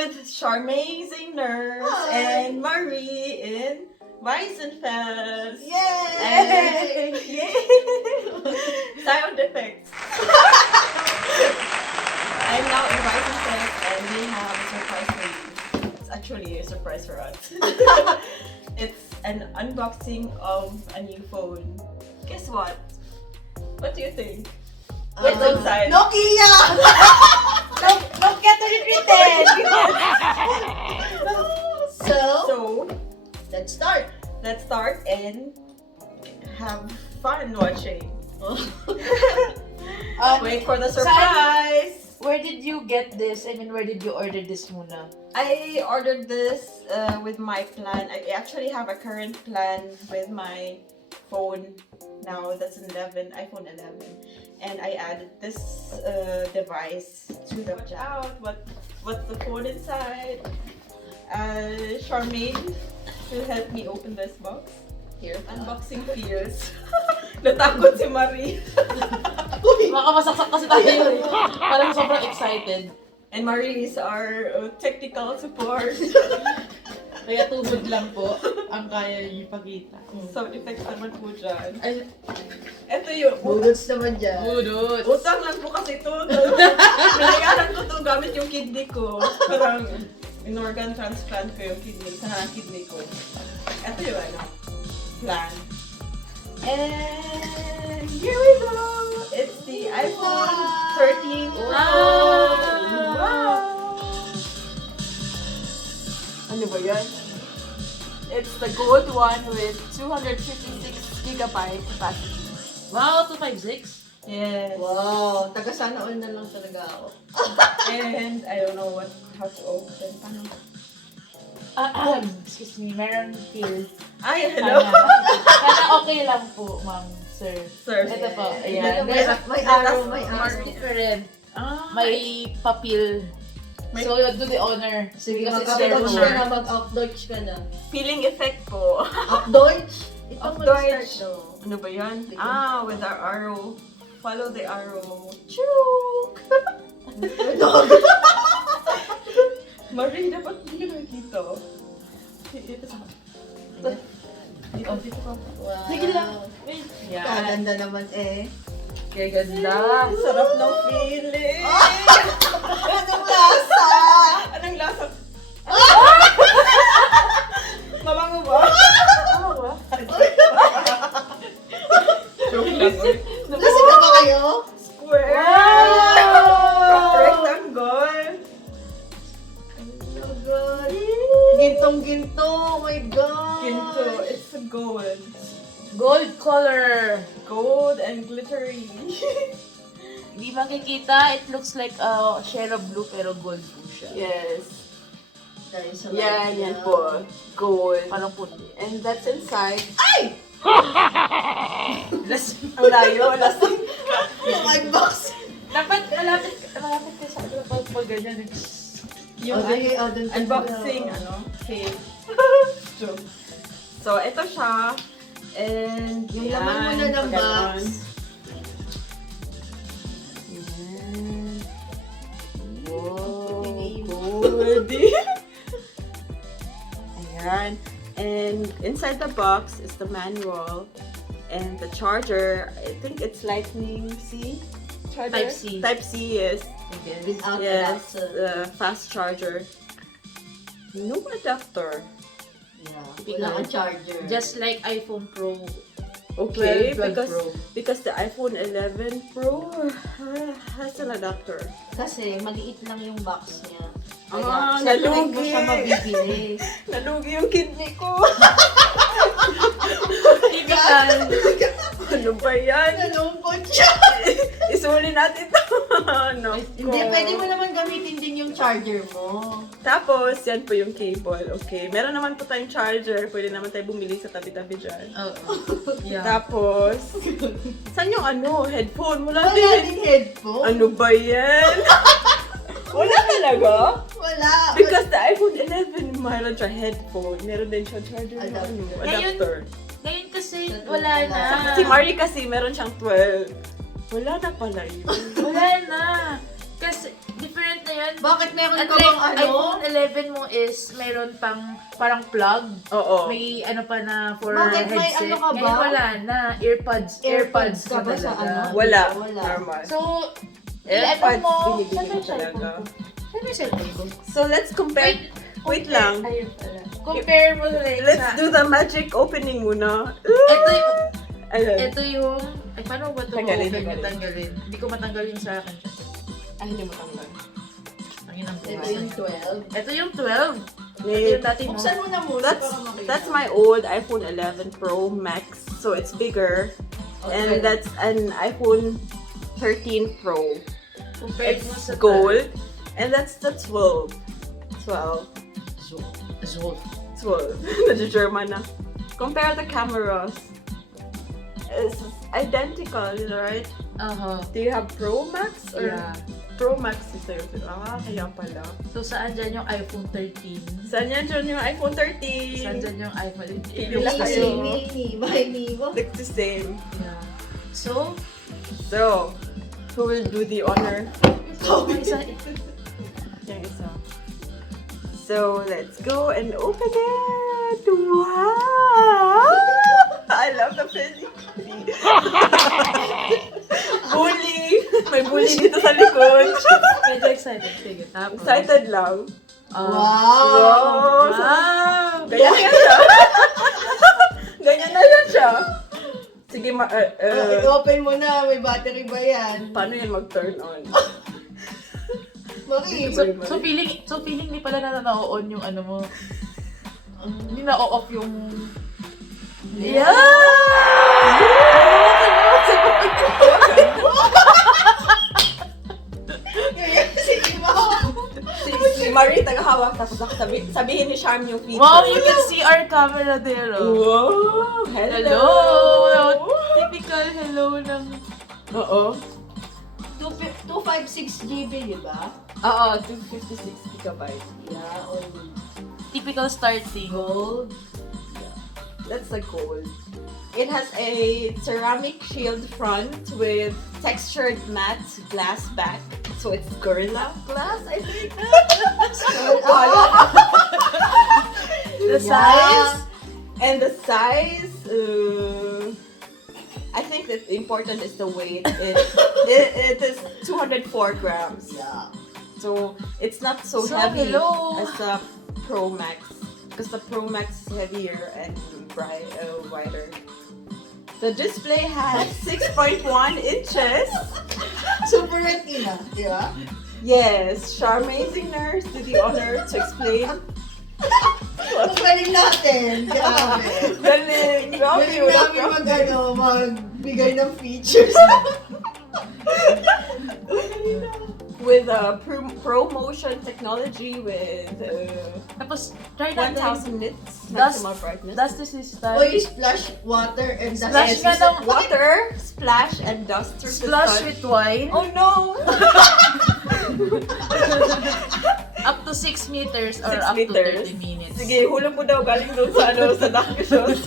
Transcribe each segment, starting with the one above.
with Charmaine Nurse and Marie in Weizenfest. Yay! Yay! Sound effects. I'm now in Weizenfest and we have a surprise for you. It's actually a surprise for us. It's an unboxing of a new phone. Guess what? What do you think? What's inside? Nokia! Don't get to pretend. So, Let's start. let's start and have fun watching. Wait for the surprise! Where did you get this? I mean, where did you order this muna? I ordered this with my plan. I actually have a current plan with my phone now. That's an iPhone 11. And I added this device to the watch out. What's the phone inside? Charmaine will help me open this box. Here. Unboxing fears. Natakot si Marie. Baka masaksak kasi tayo. Parang sobrang excited. And Marie is our technical support. Kaya tuhod lang po ang kaya niyo ipakita. Sound effects naman po dyan. Ay, Ito yung Budots naman dyan. budot. utang lang po kasi ito. Binayaran ko to gamit yung kidney ko. Parang in-organ transplant ko yung kidney. Sa kidney ko. Ito yung plan. And here we go! It's the iPhone 13 Pro! Wow! Ano ba yan? It's the gold one with 256 gigabyte capacity. Wow, 256? Yes. Wow, taga sana all na lang talaga ako. And I don't know how to open. Paano? Excuse me, meron feel. Ay, hello! Sana okay lang po, ma'am, sir. Sir. Ito po, Ito, ayan. may arrow, may Mas arrow. different. Ah, May papel. May- So, you do the honor. Sige, Because it's mag-up-Deutsch their ka honor. na, mag-up-Deutsch ka na. feeling effect po. Up-Deutsch? Ito Up-Deutsch. mag-start, no? Ano ba yan? Ah, with our arrow. Follow the arrow. Chuk! Marie, dapat hindi ka nakikita. Dito sa... Dito, dito ka. Wow. Sige lang. Wait. Yan. Kaganda naman eh. Kaya ganda. Sarap ng feeling. Anong lasa? Anong lasa? Mabango ba? Ano ba? Joke lang. Uy. Lasing na ba kayo? Square. Wow! Rectangle. Oh God. Gintong-ginto. Oh my God. Ginto. It's a gold. Gold color. Gold and glittery. Hindi makikita. It looks like a shade of blue pero gold po siya. Yes. Dahil sa Yan, light yan niya. po. Gold. Parang puti. And that's inside. Ay! Ang layo. Lasing. Oh my box. Dapat malapit ka sa ano pag ganyan. Yung Dun sa unboxing, fake. Joke. So, ito siya. And Yung laman muna ng box. Yan. Wow. Tingin. Gold. Ayan. And inside the box is the manual and the charger. I think it's Lightning C charger. Type C. Type C, yes. Without Yes, adapter. fast charger. No adapter. Yeah. Wala kang charger. Just like iPhone Pro. Okay, 12 because Pro. because the iPhone 11 Pro has an adapter. Kasi maliit lang yung box niya. Ah, sa loob mo nalugi. siya mabibili. Nalugi yung kidney ko. Typical. Ano ba yan? Nalungkot siya. Isuli natin to. No. Hindi, pwede mo naman gamitin din yung charger mo. Tapos, yan po yung cable. Okay. Meron naman po tayong charger. Pwede naman tayo bumili sa tabi-tabi dyan. Oo. Yeah. Tapos, saan yung headphone? Wala Wala din. din headphone. Ano ba yan? Wala talaga? Wala. Because the iPhone 11, mayroon siya headphone. Meron din siya charger. Adapter. Adapter. Ngayon kasi wala na. Si Marie kasi meron siyang 12. Wala na pala yun. Wala na. Kasi different na yan. Bakit meron ka Unlike bang ano? iPhone 11 mo is meron pang parang plug. Oo. May ano pa na for Bakit? May headset. ano ka ba? Ngayon wala na. AirPods ka na ba sa talaga. ano? Wala. Wala. Normal. So, AirPods, mo, binibili saan ko yung cellphone talaga. ko? Saan yung cellphone ko? So, let's compare. Wait lang. Ayun pala. Compare mo like Let's sa... do the magic opening muna. Ayun. Ito yung... Ay, paano ba ito Tanggalin, open tanggalin. tanggalin? Hindi ko matanggal yung sa akin. Ay, hindi mo tanggal. Ang inang Ito buhay. yung 12. Ito yung 12. Ito Wait. yung dati mo. Buksan mo na muna That's para makita. that's my old iPhone 11 Pro Max, so it's bigger, and that's an iPhone 13 Pro. Compared mo It's sa gold, and that's the 12. 12. Zolt. 12. The German na. Compare the cameras. It's identical, right? Do you have Pro Max or Yeah. Pro Max is there? Kaya pala. So, saan dyan yung iPhone 13? Saan yan dyan yung iPhone 13? Saan dyan yung iPhone? Pili Yung lang kasi- kayo. Mini, may Nivo. Looks the same. Yeah. So, So, who will do the honor? yung isa, Yung isa. So, let's go and open it! Wow! I love the Philly. Bully! May bully dito sa likod. medyo excited. Sige, tapos. Excited lang. Wow! Wow! Ganyan yan siya. Ganyan na yan siya. Sige, I-open mo na, may battery ba yan? paano yan mag-turn on? Maki, So feeling di pala na-on yung ano mo. Hindi na-off yung... Yeah! sige mo. Si Marie tagahawak, tapos ako sabihin ni Charm yung feature. Wow, you can see our camera there. Oh. Wow! Hello! Typical hello ng... Oo. 256 GB, di ba? Oo, 256 gigabyte. Yeah, all Typical starting. gold. That's the gold. It has a ceramic shield front with textured matte glass back. So it's Gorilla Glass, I think. The size. And the size, I think that important is the weight. It is 204 grams. Yeah. So it's not so, So, heavy hello. as the Pro Max. Because the Pro Max is heavier and wider. The display has 6.1 inches. Super retina, di ba? Yes, Charmaine Nurse did the honor to explain. Ang galing natin. Grabe. Galing! Grabe, Galing wala namin magbigay ng features. With ProMotion technology with Tapos, try natin. 1000 nits Dust- maximum brightness. Dust resistant. Oy, splash water and dust. Splash ka ng Water, splash, and dust Splash with wine. Oh no! Up to 6 meters or 6 up meters. to 30 minutes. Sige, hulog mo daw galing doon sa sa Dr. Shows.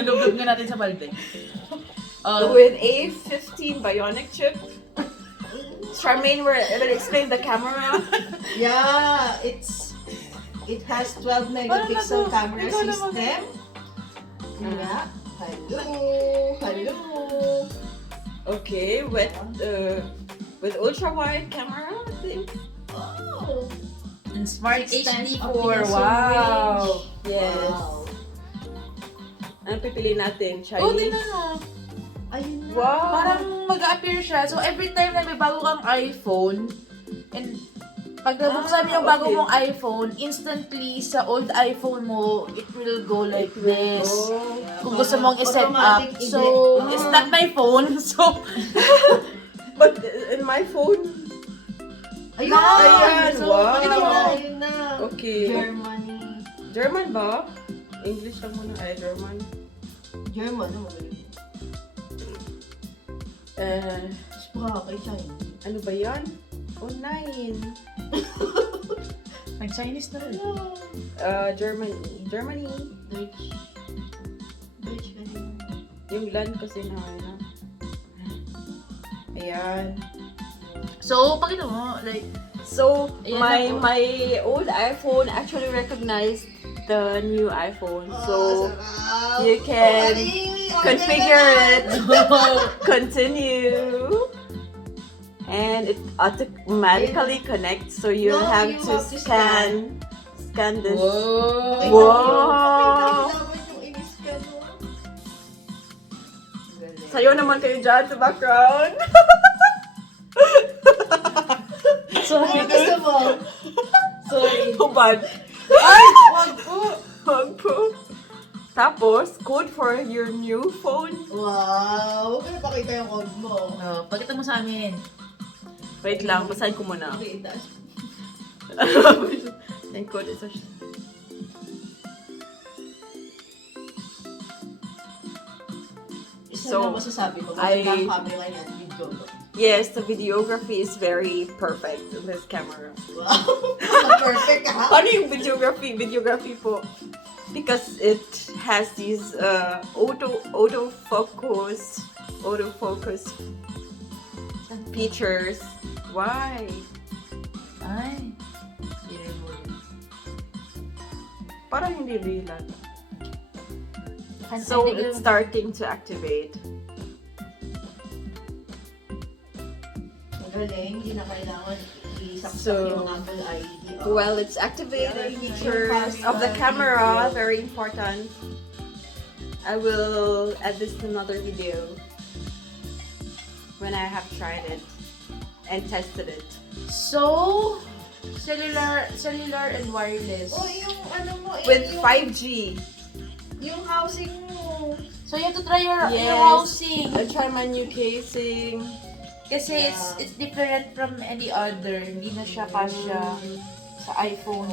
Lugod nga natin sa balde. With a 15 bionic chip. Charmaine will explain the camera. Yeah, it has 12 megapixel Parang camera ikaw naman. system. Yeah. Hello. Okay, with ultra wide camera, I think. Oh. And Smart Extends HD4. optical Wow. range. Yes. Wow. Ano pipili natin? Oh, di Chinese? na. Ayun na. Wow. Parang mag-appear siya. So, every time na may bago kang iPhone, and pag nabuksan mo yung bago okay. mong iPhone, instantly sa old iPhone mo, it will go like this. Oh. Kung gusto mong i-set up. Automatic So, eject. it's not my phone. So, But in my phone, Ayun! Ayan, So, wow. ayun na, ayun na. okay. Germany. German ba? English lang muna. German. German, ano ba yun? Kay China. Ano ba yan? Oh, 9. nag-Chinese na rin. Germany. Deutsch. Deutsch ka din. Yung land kasi na. Ayan. So, pakita mo, like, So Ayan my na po. my old iPhone actually recognized the new iPhone. So you can configure it, continue, and it automatically connects. So you No, have you to have to scan this. wow. Wow. Sayo naman kayo dyan sa background. Ano gusto mo? Sorry. Hubad. Ay, wag po. Wag po. Tapos, code for your new phone. Wow! Huwag ka na pakita yung code mo. Oh, pakita mo sa amin. Wait lang, basahin ko muna. Okay, itaas. Yung code is Isa So, lang masasabi ko. I- Magandang camera niyan. Video. yes, the videography is very perfect in this camera. Wow! Perfect ha? Paano yung videography? Videography po. Because it has these autofocus features. Why? Ay. Parang hindi real. Kan- So ay, it's starting to activate. Ang galing. Hindi na kailangan isaksak So, yung Apple ID. Well, it's activating features of the camera. Very important. I will add this to another video when I have tried it and tested it. So, cellular and wireless. Oh, yung ano mo, With yung, 5G. yung housing mo. So, you have to try your Yes. housing. I try my new casing. Kasi Yeah. it's different from any other. Hindi na siya kasya sa iPhone.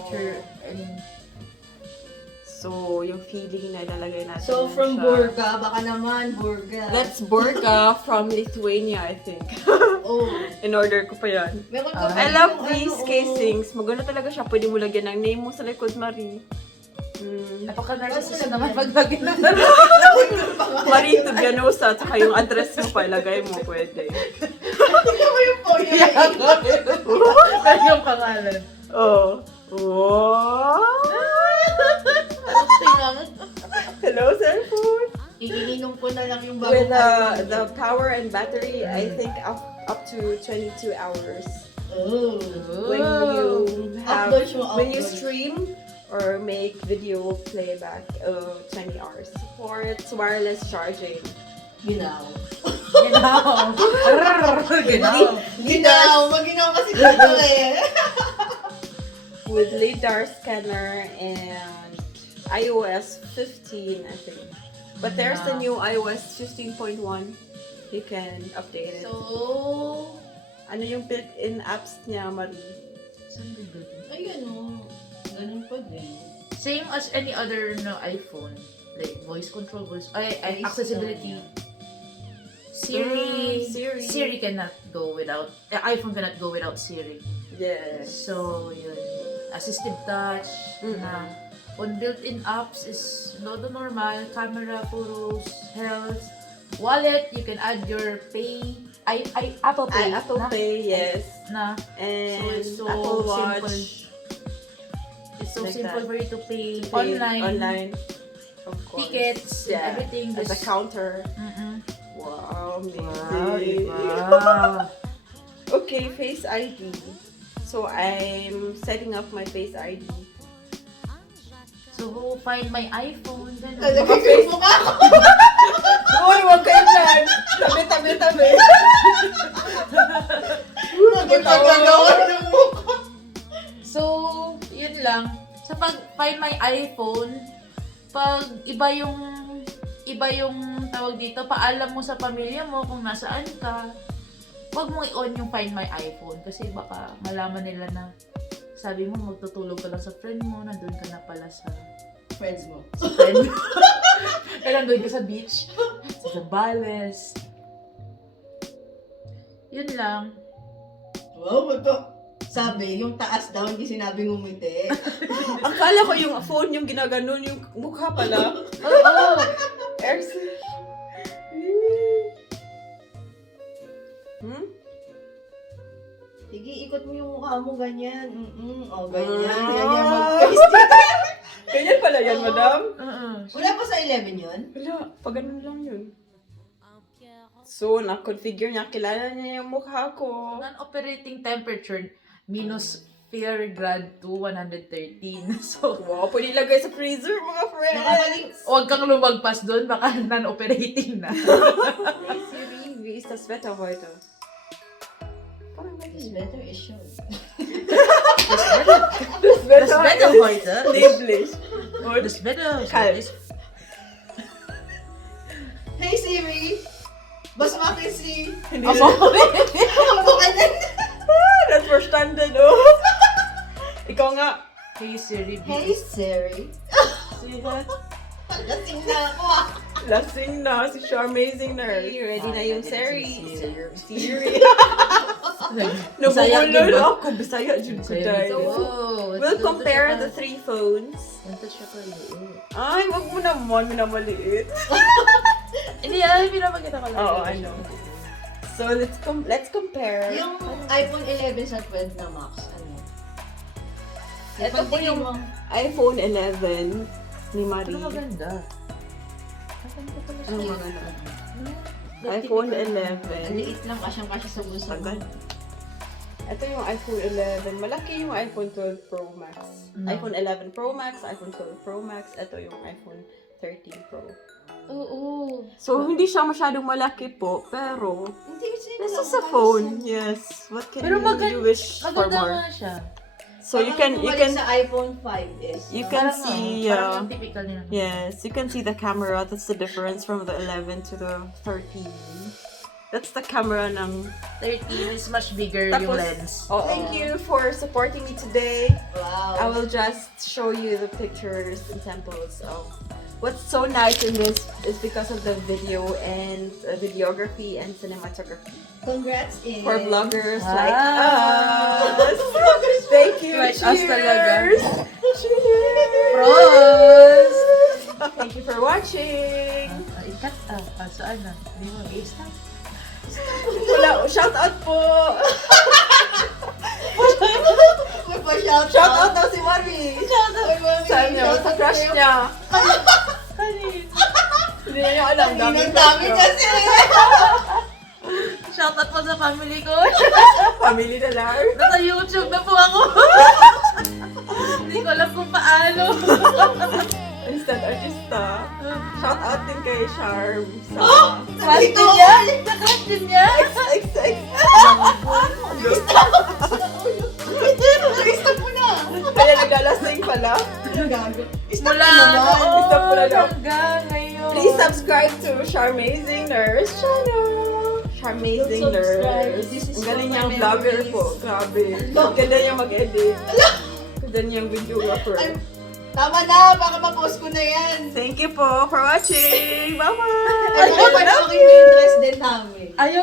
So, yung feeling na ilalagay natin. So, na from siya. Burga, baka naman, Burga. That's Burga from Lithuania, I think. Oh. In-order ko pa yan. Meron ka I pa love yung these ano, casings. Maganda talaga siya. Pwede mo lagyan ng name mo sa likod, Marie. Napaka-narcissist naman paglagay ng Marie Tubianosa, tsaka yung address mo pa, ilagay mo, pwede. Tingnan mo yung phone niya. Kaya yung pangalan. Oh. Wow! Hello, cellphone! Iinom ko na lang yung bagong With iPhone. the power and battery, I think up to 22 hours. Oh. When you have, Upload mo, when you upload. stream or make video playback, 20 hours. For its wireless charging. Ginaw. Ginaw. Ginaw. Ginaw! Maginaw kasi dito eh. With LiDAR scanner and iOS 15, I think. But there's the new iOS 15.1. You can update it. So, Ano yung built-in apps niya, Marie? saan ba yun? Ayun o. Ganun pa din. Same as any other no iPhone. Like voice control, accessibility. Siri. Siri. Siri cannot go without, iPhone cannot go without Siri. Yes. So, yun. Assistive touch. Mm-mm. Na, on built-in apps is the normal. Camera, photos, health. Wallet, you can add your pay. Apple Pay. Apple na, Pay, yes. Na. And So, Apple simple. Watch. It's so Like simple that. for you to pay Pay online. Of course. Tickets, Yeah. everything. At the Just- counter. Mm-mm. Wow, Wow, amazing. diba? Okay, Face ID. So I'm setting up my Face ID. So, go find my iPhone. Then, Lalagay ko yung mukha ko. Uy, wag kayo dyan! Tabi. Nagpagagawa ng mukha. so, yun lang. Sa pag find my iPhone, pag iba yung tawag dito, paalam mo sa pamilya mo kung nasaan ka. Huwag mong i-on yung find my iPhone kasi baka malaman nila na sabi mo magtutulog ka lang sa friend mo, nandun ka na pala sa Friends mo. friend mo. Kaya nandun ka sa beach, sa Zambales. Yun lang. Wow, ito. Sabi, yung taas daw, hindi sinabing umiti. Akala ko yung phone yung ginaganon, yung mukha pala. Oo. Hmm? Sige, ikot mo yung mukha mo ganyan. O, ganyan. Ganyan mag-face dito. Ganyan pala yan, Oo. madam. Wala pa sa 11 yun? Wala, pag ganun lang yun. So, na-configure niya, kilala niya yung mukha ko. Non-operating temperature minus Fahrenheit to 113. So, Wow, pwede ilagay sa freezer, mga friends. Nakakaling... huwag kang lumagpas doon, baka non-operating na. Siri, wie ist das Wetter heute? Parang This better is show. Das Wetter heute Neblig. Das Wetter Kalt. ist... Hey Siri! Basmati si... Hindi Amo. Ang bukanan! That's verstanden, oh. Ikaw nga. Hey Siri, Hey Siri! Siri. Lasing na ako ah! Lasing na si Charmazing Nurse. Ready na yung Siri. Siri. Bisaya Nabulol gyud ba? ako. Bisaya jud ko Bisaya dahil. gyud. Oh, We'll compare the three phones. Ganito siya kayo. Ay, wag mo naman. Minamaliit. Hindi, ay, pinapagkita ko lang. Oo, I know. So, let's compare. Yung iPhone 11 sa 12 na Max, ano? Ito po Pagtingin yung mo. iPhone 11 ni Marie. Ano maganda? Asan ko pala siya? Ano maganda? Ano? iPhone Ang 11. liit lang, kasyang-kasya sa bulsa mo. Tagal. Ito yung iPhone 11. Malaki yung iPhone 12 Pro Max. No. iPhone 11 Pro Max, iPhone 12 Pro Max. Ito yung iPhone 13 Pro. Oo. So, hindi siya masyadong malaki po, pero Hindi, this is a phone. Yes. What can Pero you wish for Maganda more? nga siya. So, you can sa iPhone 5S. you can Parang, see, parang yung typical nila. yes, you can see the camera. That's the difference from the 11 to the 13. That's the camera ng... 13 is much bigger yung Tapos, lens. oh, thank you for supporting me today. Wow. I will just show you the pictures and samples of what's so nice in this is because of the video and videography and cinematography Congrats in... for vloggers Wow. like us. Thank you. Like us talaga. Cheers. Cheers. Pros! Thank you for watching. Ikat saan na? Hindi mo i-stop. Wala, shout out po. May pa-shout Shout out daw si Mami. Shout out, Mami. Sa inyo, sa crush niya. Kanin. Hindi niya alam. Ang dami kasi. Shoutout po sa family ko. Family na lang. Nasa YouTube na po ako. Hindi ko alam kung paano. Instant artista. Shout out din kay Charm sa Crush din niya? Na-crush din niya? XX. Stop mo na. Kaya nagalasing pala. Gago. Stop Mula mo naman. noon Stop mo na lang. hanggang ngayon. Please subscribe to Charmazing Nurse channel. Charmazing Don't subscribe. Nurse. This is Ang galing for my niyang vlogger memories. po. Grabe. Ganda niyang mag-edit. Ganda niyang videographer. Ay, tama na, baka ma-post ko na yan. Thank you po for watching. Bye-bye. Ay, baka pa yung dress din namin. Ayaw